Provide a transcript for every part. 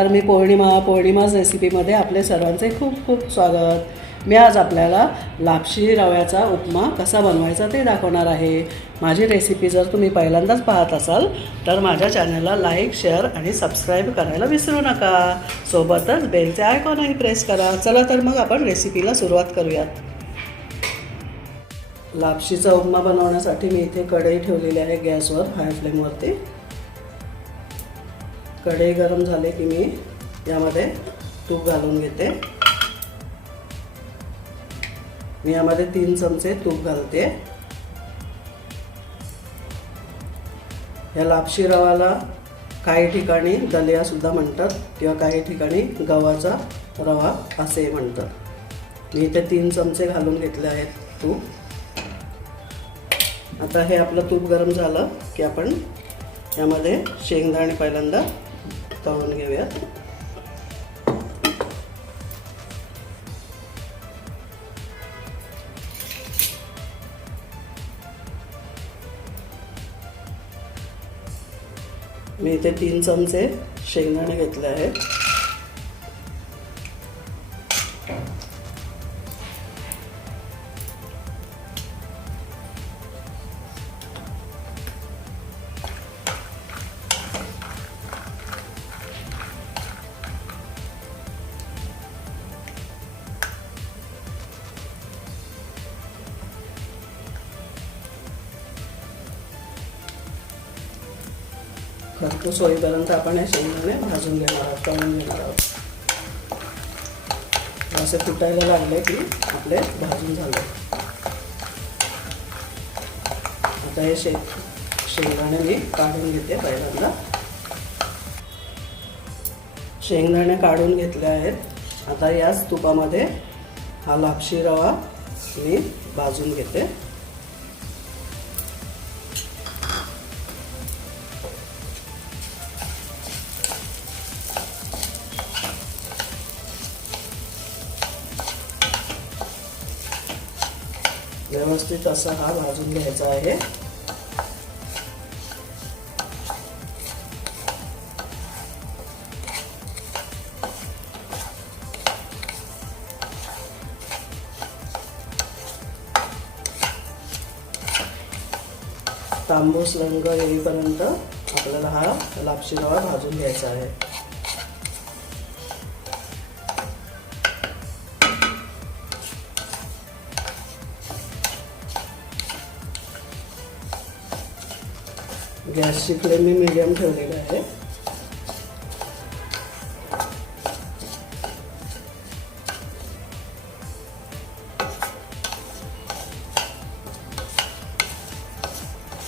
नमस्कार मी पौर्णिमा पौर्णिमाज रेसिपीमध्ये आपले सर्वांचे खूप खूप स्वागत. मी आज आपल्याला लापशी रव्याचा उपमा कसा बनवायचा ते दाखवणार आहे. माझी रेसिपी जर तुम्ही पहिल्यांदाच पाहत असाल तर माझ्या चॅनलला लाईक शेअर आणि सबस्क्राईब करायला विसरू नका. सोबतच बेलचे आयकॉनही प्रेस करा. चला तर मग आपण रेसिपीला सुरुवात करूयात. लापशीचा उपमा बनवण्यासाठी मी इथे कढई ठेवलेली आहे गॅसवर हाय फ्लेमवरती कढई गरम झाले की मी यामध्ये तूप घालून घेते. मी यामध्ये तीन चमचे तूप घालते. या लापशी रवाला काही ठिकाणी दलिया सुद्धा म्हणतात किंवा काही ठिकाणी गव्हाचा रवा असे म्हणतात. मी इथे तीन चमचे घालून घेतले आहेत तूप. आता हे आपलं तूप गरम झालं की आपण यामध्ये शेंगदाणे पहिल्यांदा तळून घेऊयात. मी इथे तीन चमचे शेंगदाणे घेतले आहेत. भरपूर सोयीपर्यंत आपण हे शेंगदाणे भाजून घेणार आहोत तळून घेणार आहोत. असे फुटायला लागले की आपले भाजून झाले. आता हे शे शेंगदाणे मी काढून घेते पहिल्यांदा. शेंगदाणे काढून घेतले आहेत. आता याच तुपामध्ये हा लापशी रवा मी भाजून घेते. व्यवस्थित असा हा भाजून घ्यायचा आहे. तांबूस रंग येईपर्यंत आपल्याला हा लापशी रवा भाजून घ्यायचा आहे. गॅसची फ्लेम मी मीडियम ठेवलेली आहे.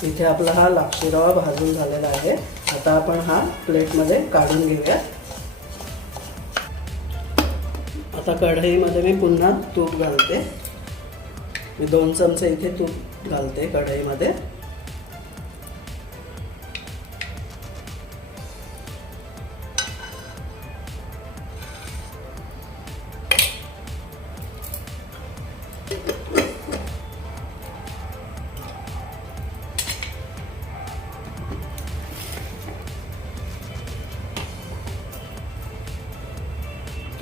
इथे आपला हा लापशी रवा भाजून झालेला आहे. आता आपण हा प्लेटमध्ये काढून घेऊया. आता कढईमध्ये मी पुन्हा तूप घालते. मी दोन चमचे इथे तूप घालते कढईमध्ये.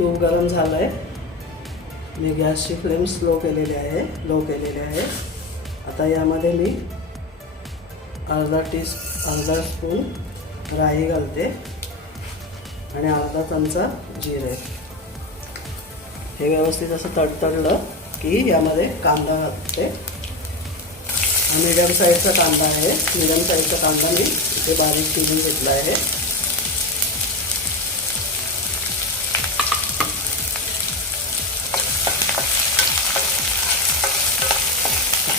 तूप गरम झालं आहे मी गॅसची फ्लेम स्लो केलेली आहे लो केलेली आहे. आता यामध्ये मी अर्धा टी अर्धा स्पून राई घालते आणि अर्धा चमचा जिरे. हे व्यवस्थित असं तडतडलं की यामध्ये कांदा घालते. मीडियम साईजचा कांदा आहे. मीडियम साईजचा कांदा मी इथे बारीक चिरून घेतला आहे.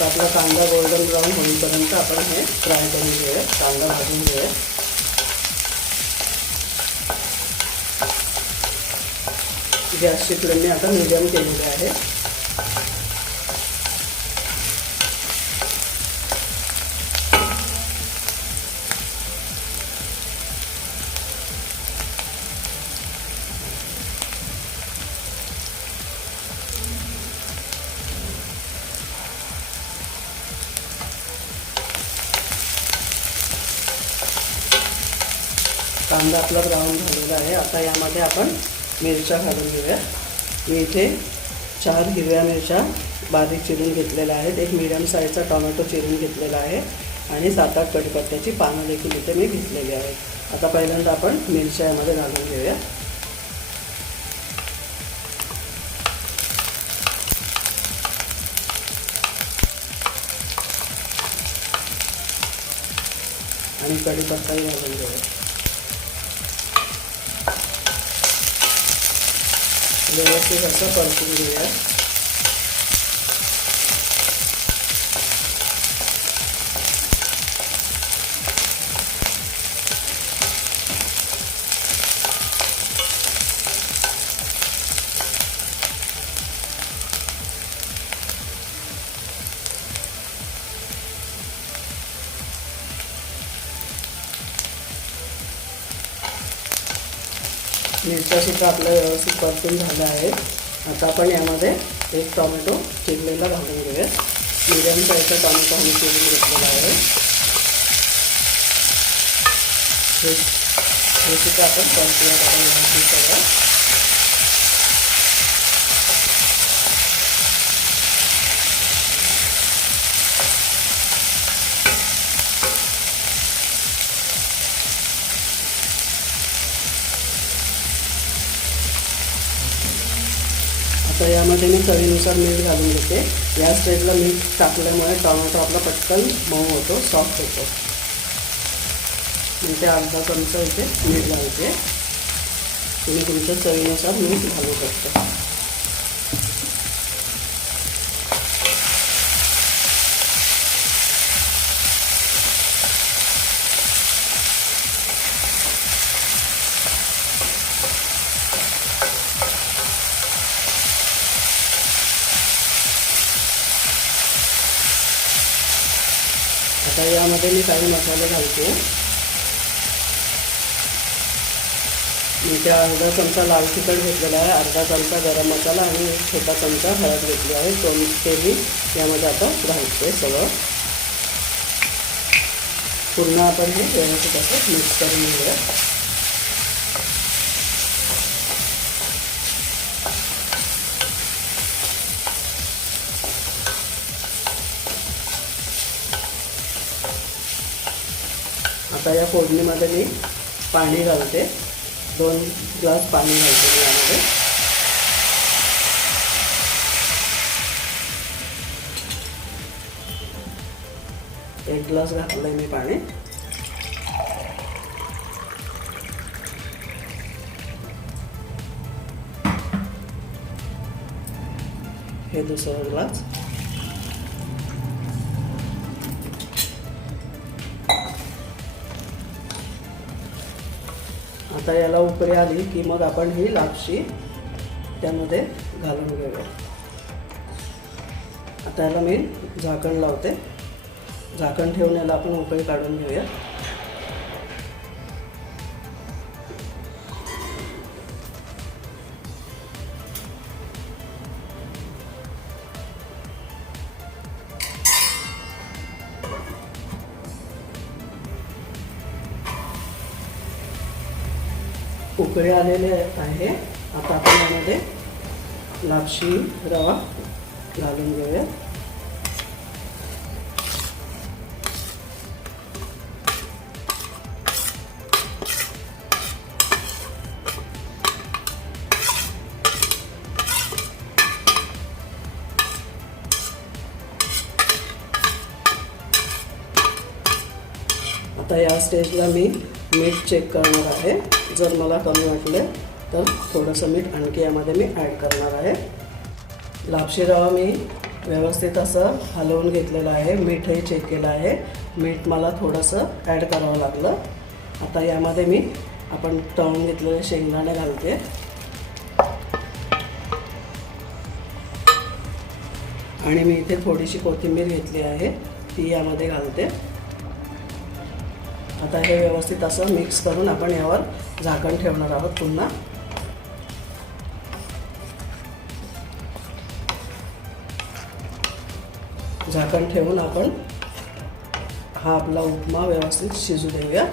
तर आपला कांदा गोल्डन ब्राऊन होईपर्यंत आपण हे फ्राय करून घेऊया कांदा भाजून घेऊया. गॅसची फ्लेम मी आता मिडियम केलेली आहे. कांदा आपला ब्राऊन झालेला आहे. आता यामध्ये आपण मिरच्या घालून घेऊया. मी इथे चार हिरव्या मिरच्या बारीक चिरून घेतलेल्या आहेत. एक मिडियम साईजचा टोमॅटो चिरून घेतलेला आहे. आणि सात आठ कढीपत्त्याची पानं देखील इथे मी घेतलेली आहेत. आता पहिल्यांदा आपण मिरच्या यामध्ये घालून घेऊया. आणि कढीपत्ताही घालून घेऊया. व्यवस्थित असं परतून घेऊया मिरच्यासुद्धा आपलं व्यवस्थित परतून झालं आहे आता आपण यामध्ये एक टॉमॅटो चिरलेला घालून घेऊया मिडियम साईजचा टॉमॅटो आम्ही चिरून घेतलेला आहे. हे हे सुद्धा आपण परतूया यामध्ये मी चवीनुसार मीठ घालून घेते. या स्टेजला मीठ टाकल्यामुळे टोमॅटो आपला पटकन मऊ होतो सॉफ्ट होतो. मी ते अर्धा चमचा इथे मीठ घालते. तुम्ही तुमच्या चवीनुसार मीठ घालू शकता आता यामध्ये मी काही मसाले घालते. मी त्या अर्धा चमचा लाल तिखट घेतलेला आहे अर्धा चमचा गरम मसाला आणि एक छोटा चमचा हळद घेतली आहे. तो ते मी यामध्ये आता घालते सगळं. पूर्ण आपण हे व्यवस्थित असं मिक्स करून घेऊया. आता या फोडणीमध्ये मी पाणी घालते. दोन ग्लास पाणी घालते मी यामध्ये. एक ग्लास घातलंय मी पाणी. हे दुसरं ग्लास. आता याला उकळी आली की मग आपण ही लापशी त्यामध्ये घालून घेऊया. आता याला मी झाकण लावते. झाकण ठेवून याला आपण उकळी काढून घेऊया. उकळी आलेले आहे. आता आपण यामध्ये लापशी रवा घालून घेऊया आता या स्टेजला मी मीठ चेक करणार आहे. जर मला कमी वाटले तर थोडंसं मीठ आणखी यामध्ये मी ॲड करणार आहे. लापशी रवा मी व्यवस्थित असं हलवून घेतलेलं आहे. मीठही चेक केलं आहे. मीठ मला थोडंसं ॲड करावं लागलं. आता यामध्ये मी आपण तळून घेतलेले शेंगदाणे घालते. आणि मी इथे थोडीशी कोथिंबीर घेतली आहे. ती यामध्ये घालते. आता हे व्यवस्थित असं मिक्स करून आपण यावर झाकण ठेवणार आहोत पुन्हा. झाकण ठेवून आपण हा आपला उपमा व्यवस्थित शिजू देऊया.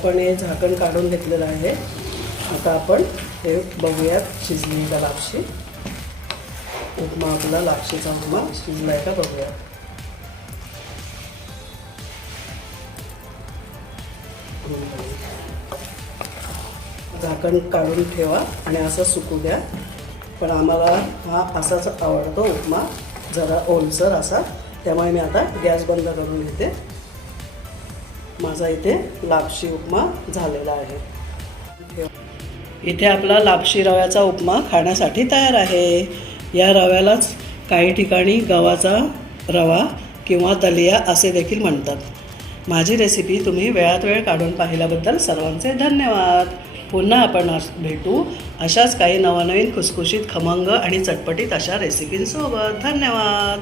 आपण हे झाकण काढून घेतलेलं आहे. आता आपण हे बघूयात शिजली का लापशी. उपमा आपला लापशीचा उपमा शिजला आहे का बघूया झाकण काढून ठेवा आणि असं सुकू द्या. पण आम्हाला हा असाच आवडतो उपमा. जरा ओलसर असा. त्यामुळे मी आता गॅस बंद करून घेते. माझा इथे लापशी उपमा झालेला आहे. इथे आपला लापशी रव्याचा उपमा खाण्यासाठी तयार आहे. या रव्यालाच काही ठिकाणी गव्हाचा रवा किंवा दलिया असे देखील म्हणतात. माझी रेसिपी तुम्ही वेळात वेळ काढून पाहिल्याबद्दल सर्वांचे धन्यवाद. पुन्हा आपण अस- भेटू अशाच काही नवनवीन खुसखुशीत खमंग आणि चटपटीत अशा रेसिपींसोबत धन्यवाद.